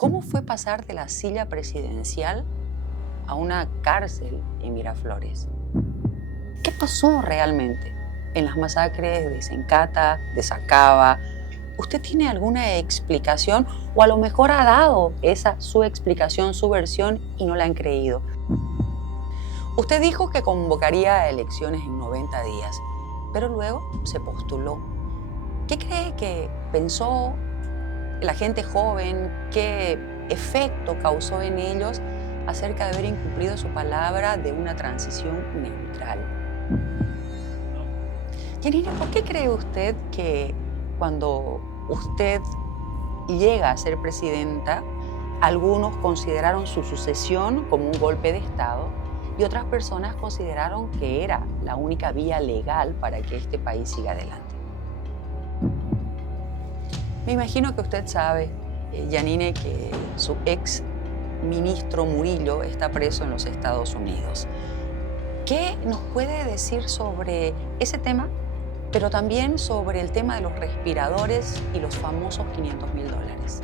¿Cómo fue pasar de la silla presidencial a una cárcel en Miraflores? ¿Qué pasó realmente en las masacres de Sencata, de Sacaba? ¿Usted tiene alguna explicación o a lo mejor ha dado esa su explicación, su versión y no la han creído? Usted dijo que convocaría elecciones en 90 días, pero luego se postuló. ¿Qué cree que pensó la gente joven? ¿Qué efecto causó en ellos acerca de haber incumplido su palabra de una transición neutral? Yanina, ¿por qué cree usted que cuando usted llega a ser presidenta, algunos consideraron su sucesión como un golpe de Estado y otras personas consideraron que era la única vía legal para que este país siga adelante? Me imagino que usted sabe, Yanine, que su ex ministro Murillo está preso en los Estados Unidos. ¿Qué nos puede decir sobre ese tema, pero también sobre el tema de los respiradores y los famosos $500.000?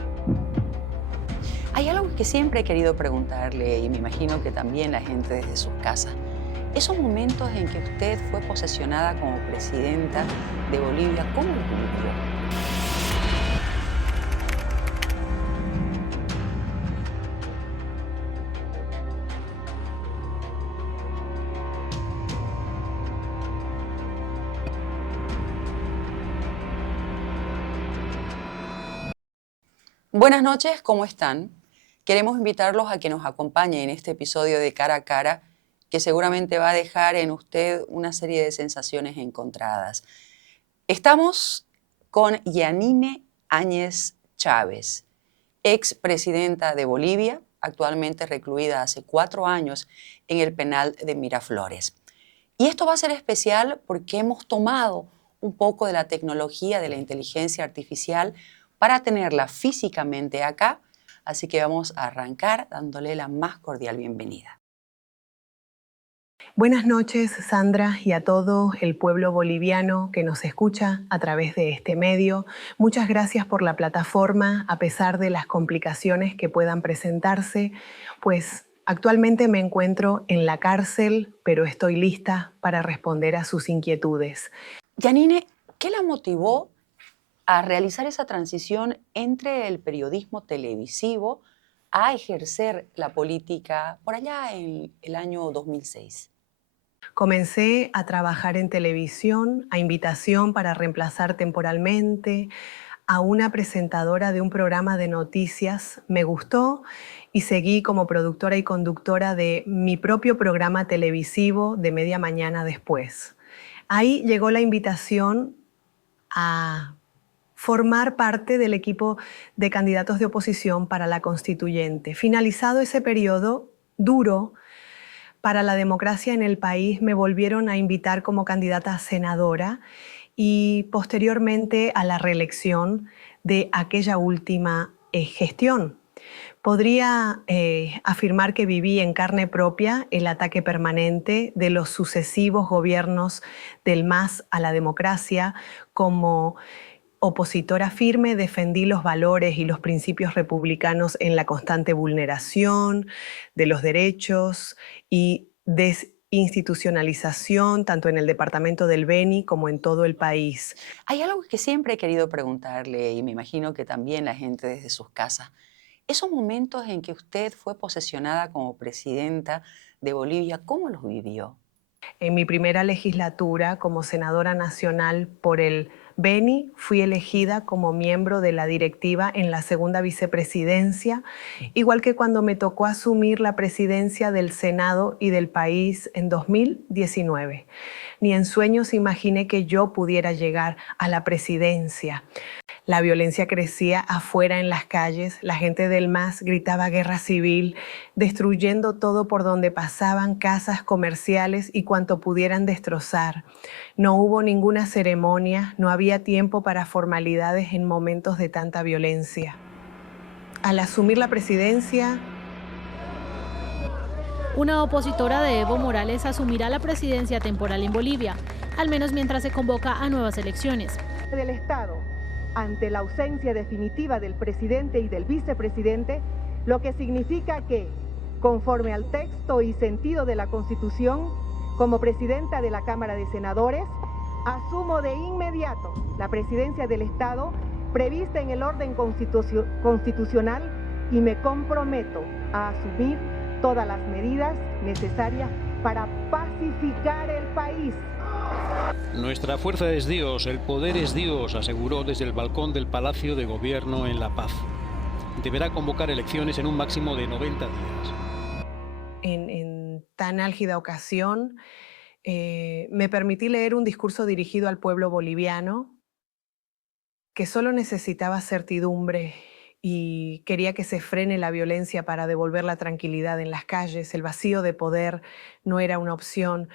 Hay algo que siempre he querido preguntarle y me imagino que también la gente desde sus casas. Esos momentos en que usted fue posesionada como presidenta de Bolivia, ¿cómo los vivió? Buenas noches, ¿cómo están? Queremos invitarlos a que nos acompañen en este episodio de Cara a Cara, que seguramente va a dejar en usted una serie de sensaciones encontradas. Estamos con Yanine Áñez Chávez, expresidenta de Bolivia, actualmente recluida hace 4 años en el penal de Miraflores. Y esto va a ser especial porque hemos tomado un poco de la tecnología de la inteligencia artificial para tenerla físicamente acá, así que vamos a arrancar dándole la más cordial bienvenida. Buenas noches, Sandra, y a todo el pueblo boliviano que nos escucha a través de este medio. Muchas gracias por la plataforma, a pesar de las complicaciones que puedan presentarse, pues actualmente me encuentro en la cárcel, pero estoy lista para responder a sus inquietudes. Yanine, ¿qué la motivó a realizar esa transición entre el periodismo televisivo a ejercer la política por allá en el año 2006? Comencé a trabajar en televisión a invitación para reemplazar temporalmente a una presentadora de un programa de noticias. Me gustó y seguí como productora y conductora de mi propio programa televisivo de media mañana después. Ahí llegó la invitación a formar parte del equipo de candidatos de oposición para la constituyente. Finalizado ese periodo duro para la democracia en el país, me volvieron a invitar como candidata a senadora y posteriormente a la reelección de aquella última gestión. Podría afirmar que viví en carne propia el ataque permanente de los sucesivos gobiernos del MAS a la democracia. Como opositora firme defendí los valores y los principios republicanos en la constante vulneración de los derechos y desinstitucionalización tanto en el departamento del Beni como en todo el país. Hay algo que siempre he querido preguntarle y me imagino que también la gente desde sus casas. Esos momentos en que usted fue posesionada como presidenta de Bolivia, ¿cómo los vivió? En mi primera legislatura como senadora nacional por el Beni, fui elegida como miembro de la directiva en la segunda vicepresidencia, igual que cuando me tocó asumir la presidencia del Senado y del país en 2019. Ni en sueños imaginé que yo pudiera llegar a la presidencia. La violencia crecía afuera en las calles, la gente del MAS gritaba guerra civil, destruyendo todo por donde pasaban, casas comerciales y cuanto pudieran destrozar. No hubo ninguna ceremonia, no había tiempo para formalidades en momentos de tanta violencia. Al asumir la presidencia, una opositora de Evo Morales asumirá la presidencia temporal en Bolivia, al menos mientras se convoca a nuevas elecciones. Del Estado ante la ausencia definitiva del presidente y del vicepresidente, lo que significa que, conforme al texto y sentido de la Constitución, como presidenta de la Cámara de Senadores, asumo de inmediato la presidencia del Estado prevista en el orden constitucional y me comprometo a asumir todas las medidas necesarias para pacificar el país. Nuestra fuerza es Dios, el poder es Dios, aseguró desde el balcón del Palacio de Gobierno en La Paz. Deberá convocar elecciones en un máximo de 90 días. En tan álgida ocasión, me permití leer un discurso dirigido al pueblo boliviano que solo necesitaba certidumbre y quería que se frene la violencia para devolver la tranquilidad en las calles. El vacío de poder no era una opción.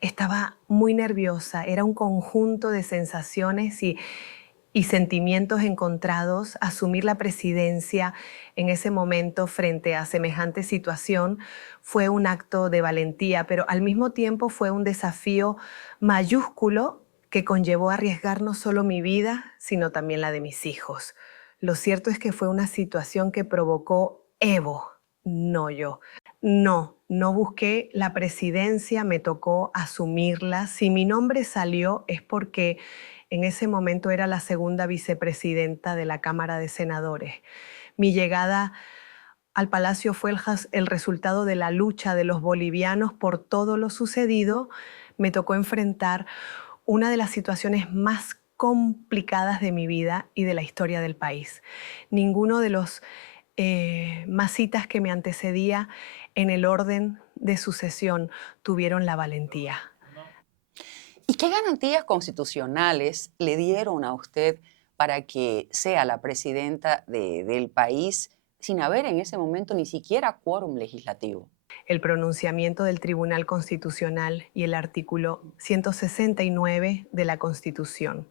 Estaba muy nerviosa, era un conjunto de sensaciones y sentimientos encontrados. Asumir la presidencia en ese momento frente a semejante situación fue un acto de valentía, pero al mismo tiempo fue un desafío mayúsculo que conllevó arriesgar no solo mi vida, sino también la de mis hijos. Lo cierto es que fue una situación que provocó Evo, no yo. No busqué la presidencia, me tocó asumirla. Si mi nombre salió es porque en ese momento era la segunda vicepresidenta de la Cámara de Senadores. Mi llegada al Palacio fue el resultado de la lucha de los bolivianos por todo lo sucedido. Me tocó enfrentar una de las situaciones más complicadas de mi vida y de la historia del país. Ninguno de los masitas que me antecedía en el orden de sucesión tuvieron la valentía. ¿Y qué garantías constitucionales le dieron a usted para que sea la presidenta del país sin haber en ese momento ni siquiera quórum legislativo? El pronunciamiento del Tribunal Constitucional y el artículo 169 de la Constitución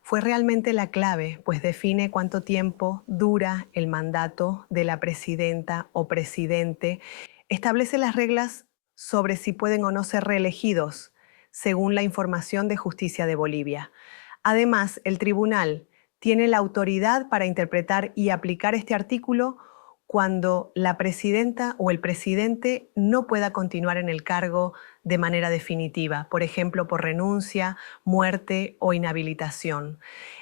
fue realmente la clave, pues define cuánto tiempo dura el mandato de la presidenta o presidente, establece las reglas sobre si pueden o no ser reelegidos, según la información de Justicia de Bolivia. Además, el tribunal tiene la autoridad para interpretar y aplicar este artículo cuando la presidenta o el presidente no pueda continuar en el cargo de manera definitiva, por ejemplo, por renuncia, muerte o inhabilitación.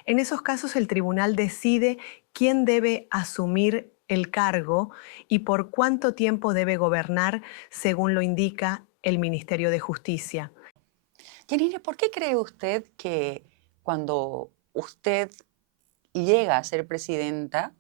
En esos casos, el tribunal decide quién debe asumir el cargo y por cuánto tiempo debe gobernar, según lo indica el Ministerio de Justicia. Yanine, ¿por qué cree usted que cuando usted llega a ser presidenta,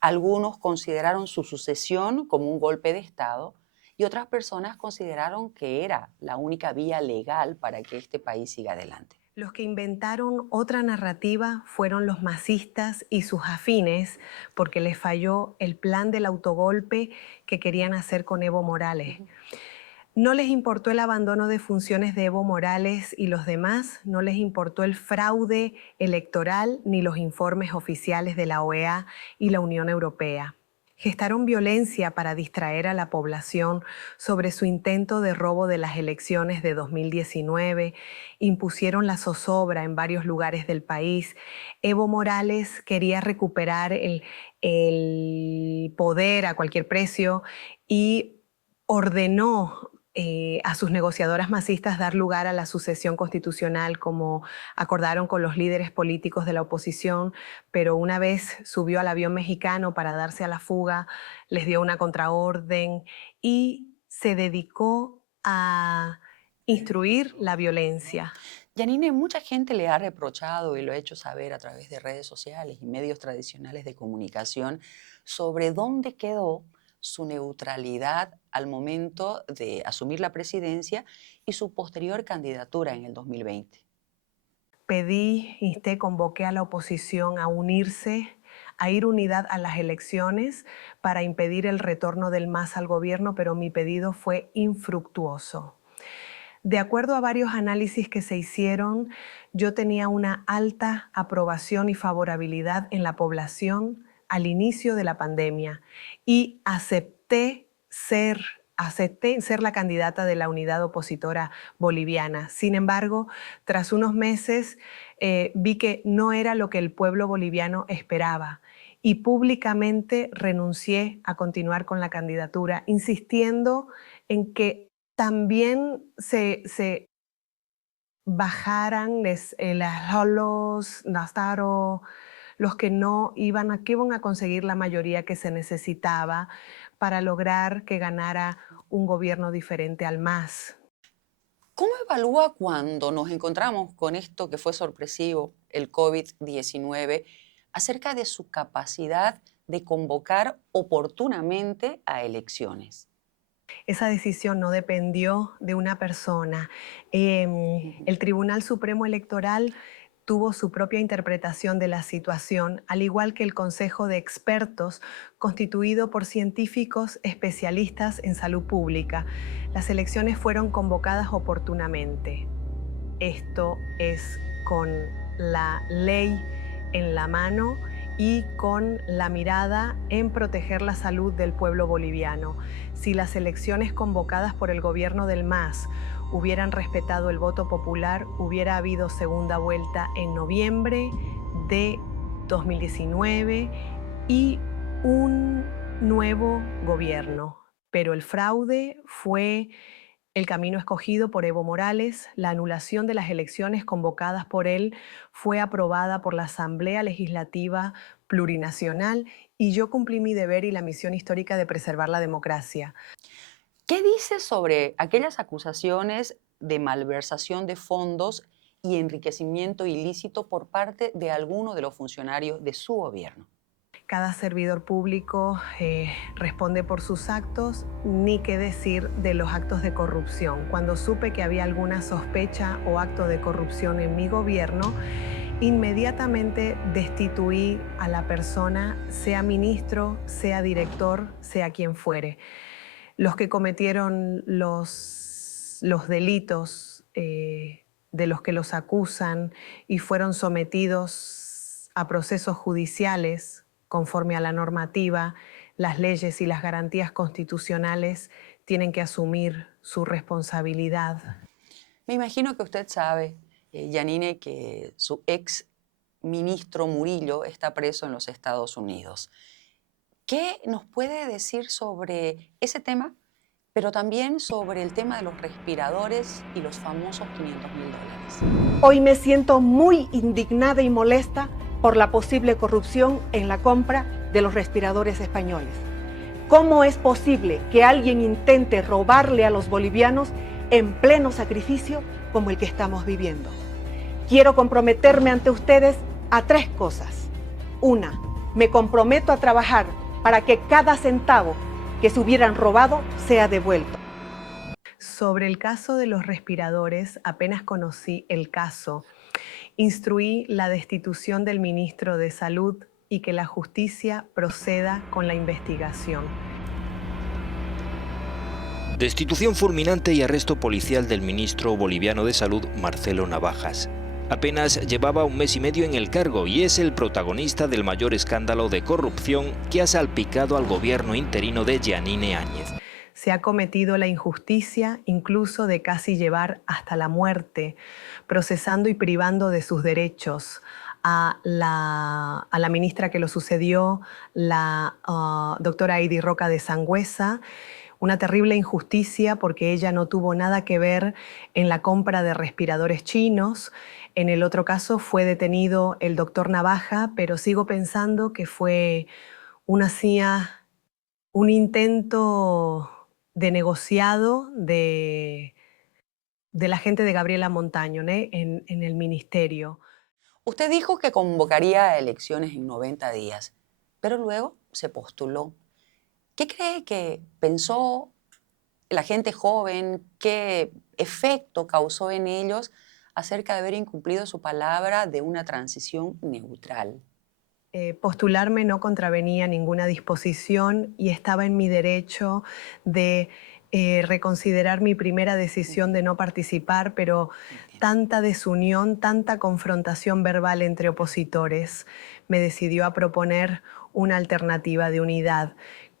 algunos consideraron su sucesión como un golpe de Estado y otras personas consideraron que era la única vía legal para que este país siga adelante? Los que inventaron otra narrativa fueron los masistas y sus afines, porque les falló el plan del autogolpe que querían hacer con Evo Morales. No les importó el abandono de funciones de Evo Morales y los demás, no les importó el fraude electoral ni los informes oficiales de la OEA y la Unión Europea. Gestaron violencia para distraer a la población sobre su intento de robo de las elecciones de 2019, impusieron la zozobra en varios lugares del país. Evo Morales quería recuperar el poder a cualquier precio y ordenó a sus negociadoras masistas dar lugar a la sucesión constitucional como acordaron con los líderes políticos de la oposición, pero una vez subió al avión mexicano para darse a la fuga, les dio una contraorden y se dedicó a instruir la violencia. Yanine, mucha gente le ha reprochado y lo ha hecho saber a través de redes sociales y medios tradicionales de comunicación sobre dónde quedó su neutralidad al momento de asumir la presidencia y su posterior candidatura en el 2020. Pedí, insté, convoqué a la oposición a unirse, a ir unidad a las elecciones para impedir el retorno del MAS al gobierno, pero mi pedido fue infructuoso. De acuerdo a varios análisis que se hicieron, yo tenía una alta aprobación y favorabilidad en la población al inicio de la pandemia y acepté ser acepté ser la candidata de la unidad opositora boliviana. Sin embargo, tras unos meses vi que no era lo que el pueblo boliviano esperaba y públicamente renuncié a continuar con la candidatura, insistiendo en que también se bajaran los Nastaro, los que no iban a conseguir la mayoría que se necesitaba para lograr que ganara un gobierno diferente al MAS. ¿Cómo evalúa cuando nos encontramos con esto que fue sorpresivo, el COVID-19, acerca de su capacidad de convocar oportunamente a elecciones? Esa decisión no dependió de una persona. El Tribunal Supremo Electoral tuvo su propia interpretación de la situación, al igual que el Consejo de Expertos, constituido por científicos especialistas en salud pública. Las elecciones fueron convocadas oportunamente. Esto es con la ley en la mano y con la mirada en proteger la salud del pueblo boliviano. Si las elecciones convocadas por el gobierno del MAS hubieran respetado el voto popular, hubiera habido segunda vuelta en noviembre de 2019 y un nuevo gobierno. Pero el fraude fue el camino escogido por Evo Morales. La anulación de las elecciones convocadas por él fue aprobada por la Asamblea Legislativa Plurinacional y yo cumplí mi deber y la misión histórica de preservar la democracia. ¿Qué dice sobre aquellas acusaciones de malversación de fondos y enriquecimiento ilícito por parte de alguno de los funcionarios de su gobierno? Cada servidor público responde por sus actos, ni qué decir de los actos de corrupción. Cuando supe que había alguna sospecha o acto de corrupción en mi gobierno, inmediatamente destituí a la persona, sea ministro, sea director, sea quien fuere. Los que cometieron los delitos de los que los acusan y fueron sometidos a procesos judiciales conforme a la normativa, las leyes y las garantías constitucionales tienen que asumir su responsabilidad. Me imagino que usted sabe, Yanine, que su ex ministro Murillo está preso en los Estados Unidos. ¿Qué nos puede decir sobre ese tema, pero también sobre el tema de los respiradores y los famosos $500.000? Hoy me siento muy indignada y molesta por la posible corrupción en la compra de los respiradores españoles. ¿Cómo es posible que alguien intente robarle a los bolivianos en pleno sacrificio como el que estamos viviendo? Quiero comprometerme ante ustedes a 3 cosas. 1, me comprometo a trabajar para que cada centavo que se hubieran robado sea devuelto. Sobre el caso de los respiradores, apenas conocí el caso, instruí la destitución del ministro de Salud y que la justicia proceda con la investigación. Destitución fulminante y arresto policial del ministro boliviano de Salud, Marcelo Navajas. Apenas llevaba un mes y medio en el cargo y es el protagonista del mayor escándalo de corrupción que ha salpicado al gobierno interino de Yanine Áñez. Se ha cometido la injusticia incluso de casi llevar hasta la muerte, procesando y privando de sus derechos a la ministra que lo sucedió, la doctora Heidi Roca de Sangüesa. Una terrible injusticia porque ella no tuvo nada que ver en la compra de respiradores chinos. En el otro caso fue detenido el doctor Navaja, pero sigo pensando que fue un intento de negociado de la gente de Gabriela Montaño, ¿no? en el ministerio. Usted dijo que convocaría elecciones en 90 días, pero luego se postuló. ¿Qué cree que pensó la gente joven? ¿Qué efecto causó en ellos acerca de haber incumplido su palabra de una transición neutral? Postularme no contravenía ninguna disposición y estaba en mi derecho de reconsiderar mi primera decisión de no participar, pero tanta desunión, tanta confrontación verbal entre opositores me decidió a proponer una alternativa de unidad.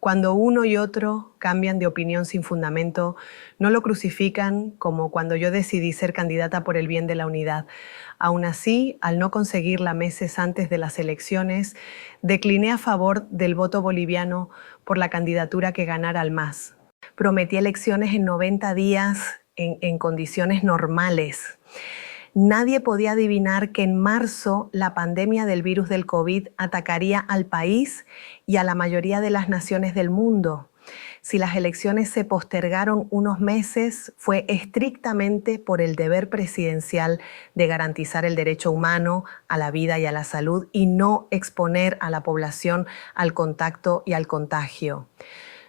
Cuando uno y otro cambian de opinión sin fundamento, no lo crucifican como cuando yo decidí ser candidata por el bien de la unidad. Aún así, al no conseguirla meses antes de las elecciones, decliné a favor del voto boliviano por la candidatura que ganara al MAS. Prometí elecciones en 90 días en condiciones normales. Nadie podía adivinar que en marzo la pandemia del virus del COVID atacaría al país y a la mayoría de las naciones del mundo. Si las elecciones se postergaron unos meses, fue estrictamente por el deber presidencial de garantizar el derecho humano a la vida y a la salud y no exponer a la población al contacto y al contagio.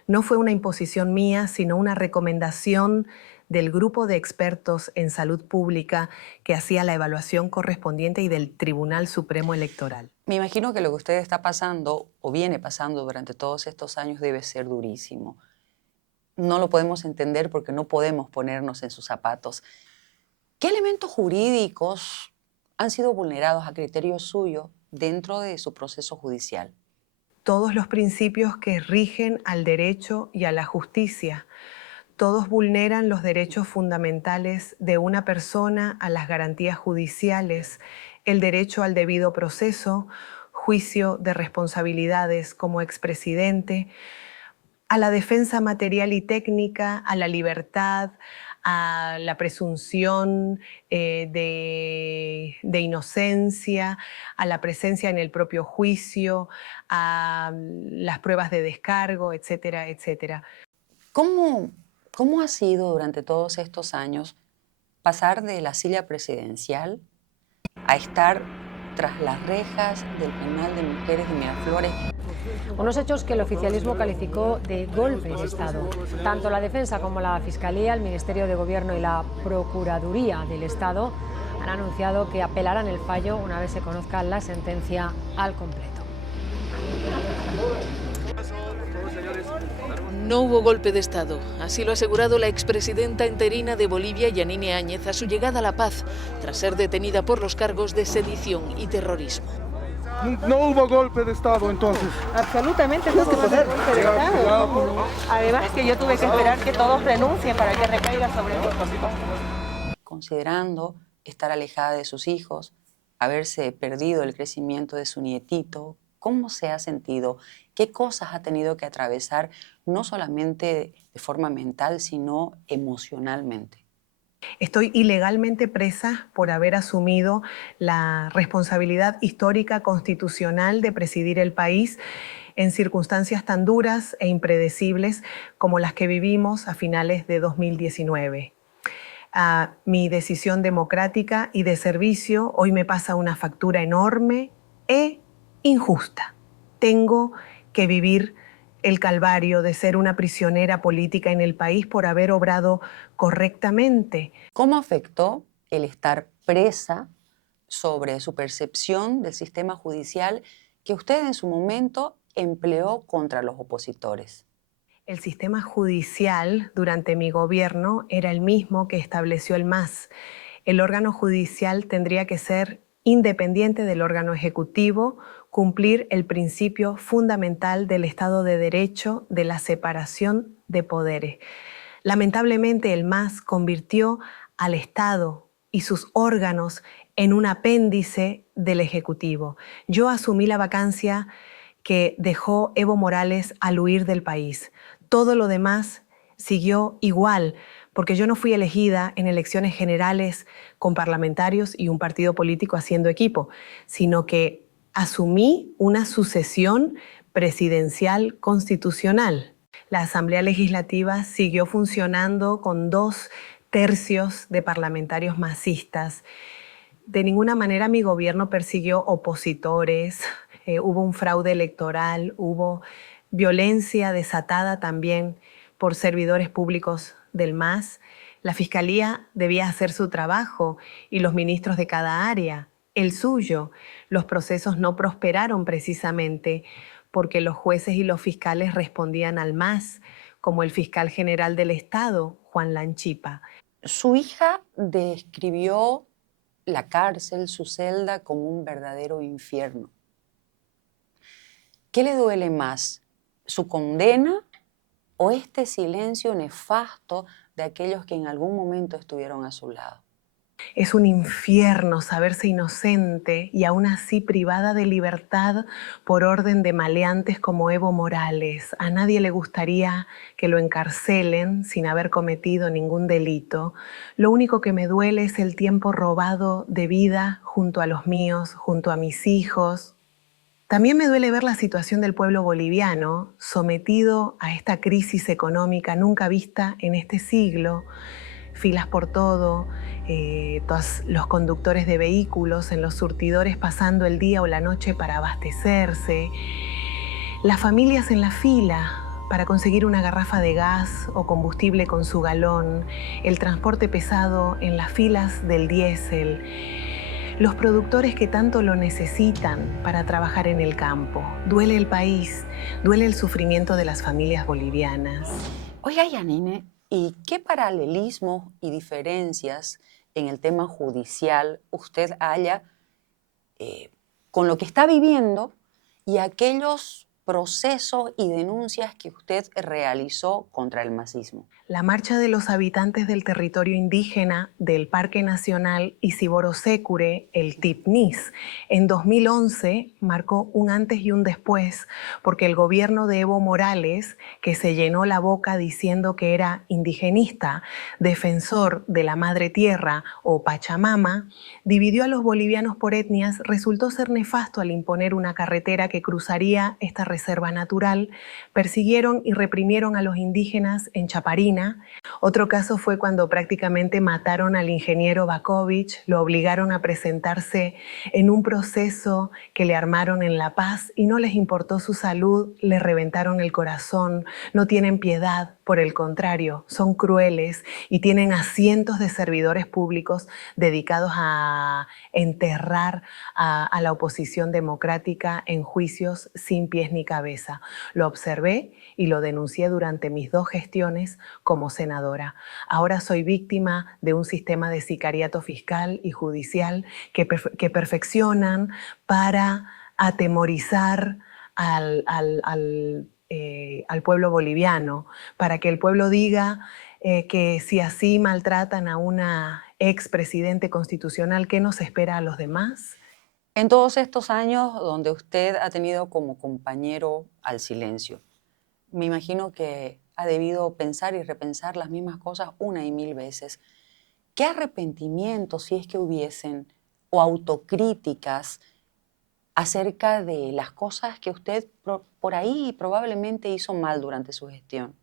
No fue una imposición mía, sino una recomendación del grupo de expertos en salud pública que hacía la evaluación correspondiente y del Tribunal Supremo Electoral. Me imagino que lo que usted está pasando o viene pasando durante todos estos años debe ser durísimo. No lo podemos entender porque no podemos ponernos en sus zapatos. ¿Qué elementos jurídicos han sido vulnerados a criterio suyo dentro de su proceso judicial? Todos los principios que rigen al derecho y a la justicia. Todos vulneran los derechos fundamentales de una persona a las garantías judiciales, el derecho al debido proceso, juicio de responsabilidades como expresidente, a la defensa material y técnica, a la libertad, a la presunción de inocencia, a la presencia en el propio juicio, a las pruebas de descargo, etcétera, etcétera. ¿Cómo ha sido durante todos estos años pasar de la silla presidencial a estar tras las rejas del penal de mujeres de Miraflores? Unos hechos que el oficialismo calificó de golpe de Estado. Tanto la defensa como la Fiscalía, el Ministerio de Gobierno y la Procuraduría del Estado han anunciado que apelarán el fallo una vez se conozca la sentencia al completo. No hubo golpe de Estado, así lo ha asegurado la expresidenta interina de Bolivia, Yanine Áñez, a su llegada a La Paz, tras ser detenida por los cargos de sedición y terrorismo. No hubo golpe de Estado, entonces. Absolutamente no se va a hacer golpe de Estado. Además que yo tuve que esperar que todos renuncien para que recaiga sobre mí. Considerando estar alejada de sus hijos, haberse perdido el crecimiento de su nietito, ¿cómo se ha sentido? ¿Qué cosas ha tenido que atravesar, no solamente de forma mental, sino emocionalmente? Estoy ilegalmente presa por haber asumido la responsabilidad histórica constitucional de presidir el país en circunstancias tan duras e impredecibles como las que vivimos a finales de 2019. Mi decisión democrática y de servicio hoy me pasa una factura enorme e injusta. Tengo que vivir el calvario de ser una prisionera política en el país por haber obrado correctamente. ¿Cómo afectó el estar presa sobre su percepción del sistema judicial que usted en su momento empleó contra los opositores? El sistema judicial durante mi gobierno era el mismo que estableció el MAS. El órgano judicial tendría que ser independiente del órgano ejecutivo, cumplir el principio fundamental del Estado de Derecho, de la separación de poderes. Lamentablemente, el MAS convirtió al Estado y sus órganos en un apéndice del Ejecutivo. Yo asumí la vacancia que dejó Evo Morales al huir del país. Todo lo demás siguió igual, porque yo no fui elegida en elecciones generales con parlamentarios y un partido político haciendo equipo, sino que asumí una sucesión presidencial constitucional. La Asamblea Legislativa siguió funcionando con 2/3 de parlamentarios masistas. De ninguna manera mi gobierno persiguió opositores, hubo un fraude electoral, hubo violencia desatada también por servidores públicos del MAS. La Fiscalía debía hacer su trabajo y los ministros de cada área el suyo. Los procesos no prosperaron precisamente porque los jueces y los fiscales respondían al MAS, como el fiscal general del Estado, Juan Lanchipa. Su hija describió la cárcel, su celda, como un verdadero infierno. ¿Qué le duele más? su condena o este silencio nefasto de aquellos que en algún momento estuvieron a su lado? Es un infierno saberse inocente y aún así privada de libertad por orden de maleantes como Evo Morales. A nadie le gustaría que lo encarcelen sin haber cometido ningún delito. Lo único que me duele es el tiempo robado de vida junto a los míos, junto a mis hijos. También me duele ver la situación del pueblo boliviano sometido a esta crisis económica nunca vista en este siglo. Filas por todo, todos los conductores de vehículos en los surtidores pasando el día o la noche para abastecerse, las familias en la fila para conseguir una garrafa de gas o combustible con su galón, el transporte pesado en las filas del diésel, los productores que tanto lo necesitan para trabajar en el campo. Duele el país, duele el sufrimiento de las familias bolivianas. Oiga, Yanine, ¿y qué paralelismos y diferencias en el tema judicial usted haya con lo que está viviendo y aquellos procesos y denuncias que usted realizó contra el masismo? La marcha de los habitantes del territorio indígena del Parque Nacional Isiboro-Sécure, el TIPNIS, en 2011 marcó un antes y un después, porque el gobierno de Evo Morales, que se llenó la boca diciendo que era indigenista, defensor de la madre tierra o Pachamama, dividió a los bolivianos por etnias, resultó ser nefasto al imponer una carretera que cruzaría esta reserva natural. Persiguieron y reprimieron a los indígenas en Chaparina. Otro caso fue cuando prácticamente mataron al ingeniero Bakovich, lo obligaron a presentarse en un proceso que le armaron en La Paz y no les importó su salud, le reventaron el corazón, no tienen piedad, por el contrario, son crueles y tienen a cientos de servidores públicos dedicados a enterrar a la oposición democrática en juicios sin pies ni cabeza. Lo observé y lo denuncié durante mis 2 gestiones como senadora. Ahora soy víctima de un sistema de sicariato fiscal y judicial que perfeccionan para atemorizar al pueblo boliviano, para que el pueblo diga que si así maltratan a una expresidente constitucional, ¿qué nos espera a los demás? En todos estos años donde usted ha tenido como compañero al silencio, me imagino que ha debido pensar y repensar las mismas cosas una y mil veces. ¿Qué arrepentimientos, si es que hubiesen, o autocríticas acerca de las cosas que usted por ahí probablemente hizo mal durante su gestión?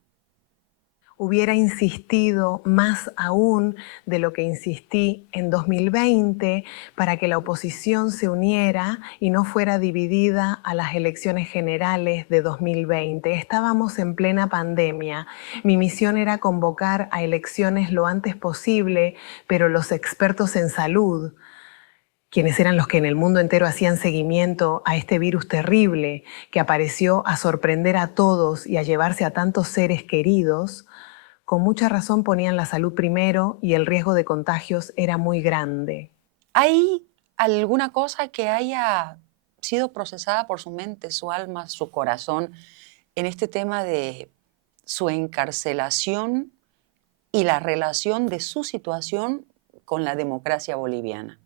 Hubiera insistido más aún de lo que insistí en 2020 para que la oposición se uniera y no fuera dividida a las elecciones generales de 2020. Estábamos en plena pandemia. Mi misión era convocar a elecciones lo antes posible, pero los expertos en salud, quienes eran los que en el mundo entero hacían seguimiento a este virus terrible que apareció a sorprender a todos y a llevarse a tantos seres queridos, con mucha razón ponían la salud primero y el riesgo de contagios era muy grande. ¿Hay alguna cosa que haya sido procesada por su mente, su alma, su corazón en este tema de su encarcelación y la relación de su situación con la democracia boliviana?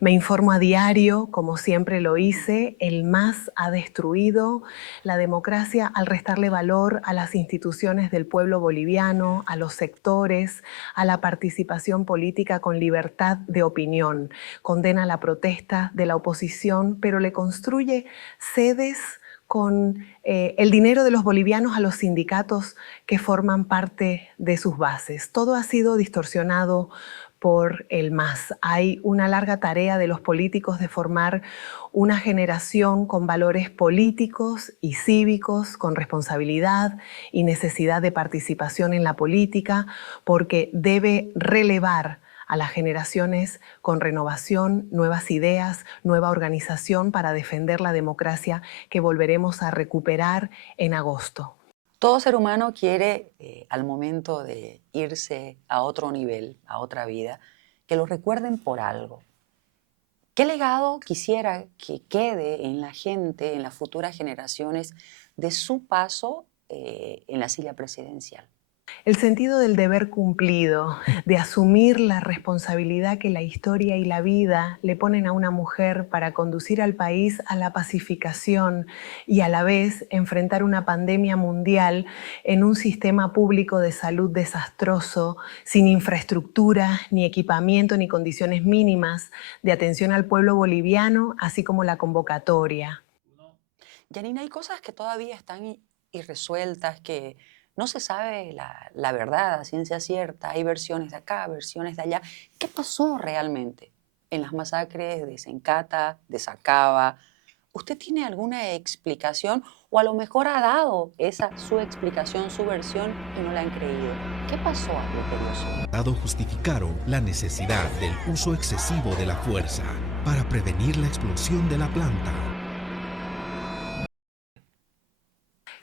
Me informo a diario, como siempre lo hice. El MAS ha destruido la democracia al restarle valor a las instituciones del pueblo boliviano, a los sectores, a la participación política con libertad de opinión. Condena la protesta de la oposición, pero le construye sedes con el dinero de los bolivianos a los sindicatos que forman parte de sus bases. Todo ha sido distorsionado por el MAS. Hay una larga tarea de los políticos de formar una generación con valores políticos y cívicos, con responsabilidad y necesidad de participación en la política, porque debe relevar a las generaciones con renovación, nuevas ideas, nueva organización para defender la democracia que volveremos a recuperar en agosto. Todo ser humano quiere, al momento de irse a otro nivel, a otra vida, que lo recuerden por algo. ¿Qué legado quisiera que quede en la gente, en las futuras generaciones, de su paso en la silla presidencial? El sentido del deber cumplido, de asumir la responsabilidad que la historia y la vida le ponen a una mujer para conducir al país a la pacificación y a la vez enfrentar una pandemia mundial en un sistema público de salud desastroso, sin infraestructura, ni equipamiento, ni condiciones mínimas de atención al pueblo boliviano, así como la convocatoria. Yanina, hay cosas que todavía están irresueltas, que no se sabe la verdad, a ciencia cierta. Hay versiones de acá, versiones de allá. ¿Qué pasó realmente en las masacres de Sencata, de Sacaba? ¿Usted tiene alguna explicación o a lo mejor ha dado esa su explicación, su versión y no la han creído? ¿Qué pasó a lo justificaron la necesidad del uso excesivo de la fuerza para prevenir la explosión de la planta.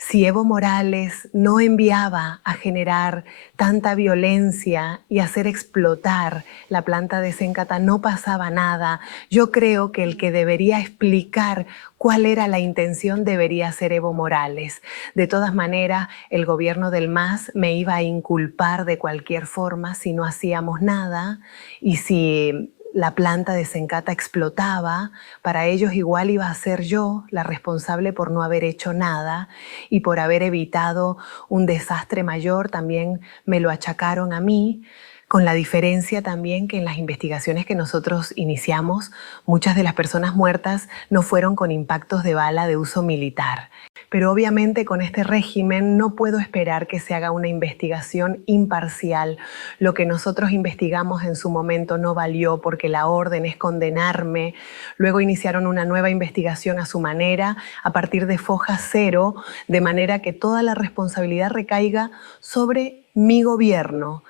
Si Evo Morales no enviaba a generar tanta violencia y hacer explotar la planta de Sencata, no pasaba nada. Yo creo que el que debería explicar cuál era la intención debería ser Evo Morales. De todas maneras, el gobierno del MAS me iba a inculpar de cualquier forma si no hacíamos nada, y si la planta de Sencata explotaba, para ellos igual iba a ser yo la responsable por no haber hecho nada y por haber evitado un desastre mayor. También me lo achacaron a mí, con la diferencia también que en las investigaciones que nosotros iniciamos, muchas de las personas muertas no fueron con impactos de bala de uso militar. Pero obviamente con este régimen no puedo esperar que se haga una investigación imparcial. Lo que nosotros investigamos en su momento no valió porque la orden es condenarme. Luego iniciaron una nueva investigación a su manera, a partir de foja cero, de manera que toda la responsabilidad recaiga sobre mi gobierno.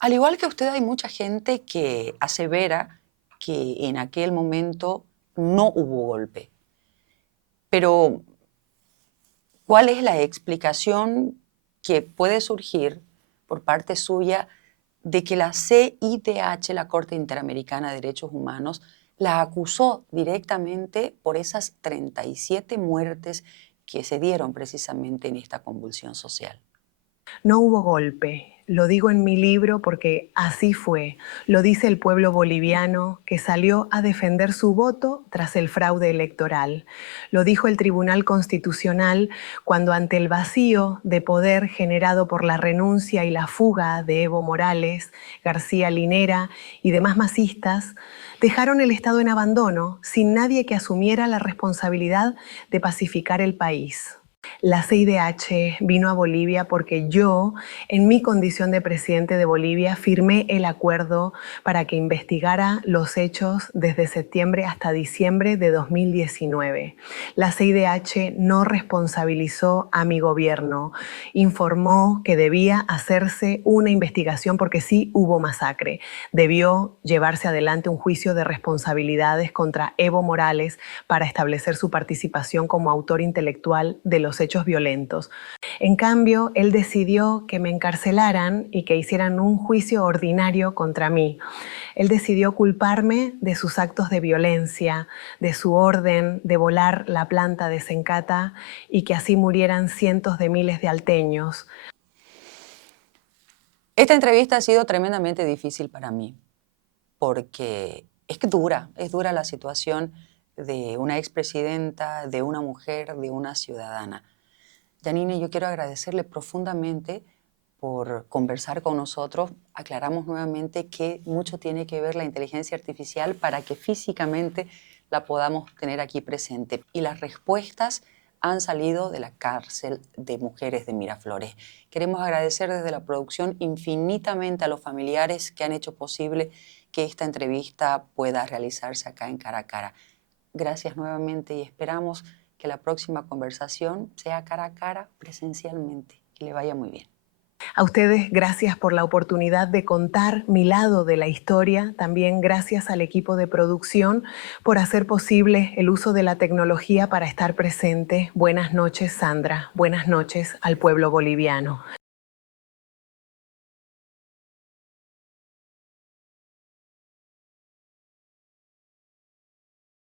Al igual que usted, hay mucha gente que asevera que en aquel momento no hubo golpe. Pero ¿cuál es la explicación que puede surgir por parte suya de que la CIDH, la Corte Interamericana de Derechos Humanos, la acusó directamente por esas 37 muertes que se dieron precisamente en esta convulsión social? No hubo golpe. Lo digo en mi libro porque así fue. Lo dice el pueblo boliviano que salió a defender su voto tras el fraude electoral. Lo dijo el Tribunal Constitucional cuando, ante el vacío de poder generado por la renuncia y la fuga de Evo Morales, García Linera y demás masistas, dejaron el Estado en abandono sin nadie que asumiera la responsabilidad de pacificar el país. La CIDH vino a Bolivia porque yo, en mi condición de presidente de Bolivia, firmé el acuerdo para que investigara los hechos desde septiembre hasta diciembre de 2019. La CIDH no responsabilizó a mi gobierno, informó que debía hacerse una investigación porque sí hubo masacre. Debió llevarse adelante un juicio de responsabilidades contra Evo Morales para establecer su participación como autor intelectual de los hechos violentos. En cambio, él decidió que me encarcelaran y que hicieran un juicio ordinario contra mí. Él decidió culparme de sus actos de violencia, de su orden de volar la planta de Sencata y que así murieran cientos de miles de alteños. Esta entrevista ha sido tremendamente difícil para mí, porque es dura la situación de una expresidenta, de una mujer, de una ciudadana. Yanine, yo quiero agradecerle profundamente por conversar con nosotros. Aclaramos nuevamente que mucho tiene que ver la inteligencia artificial para que físicamente la podamos tener aquí presente. Y las respuestas han salido de la cárcel de mujeres de Miraflores. Queremos agradecer desde la producción infinitamente a los familiares que han hecho posible que esta entrevista pueda realizarse acá en Cara a Cara. Gracias nuevamente y esperamos que la próxima conversación sea cara a cara, presencialmente. Que le vaya muy bien. A ustedes, gracias por la oportunidad de contar mi lado de la historia. También gracias al equipo de producción por hacer posible el uso de la tecnología para estar presente. Buenas noches, Sandra. Buenas noches al pueblo boliviano.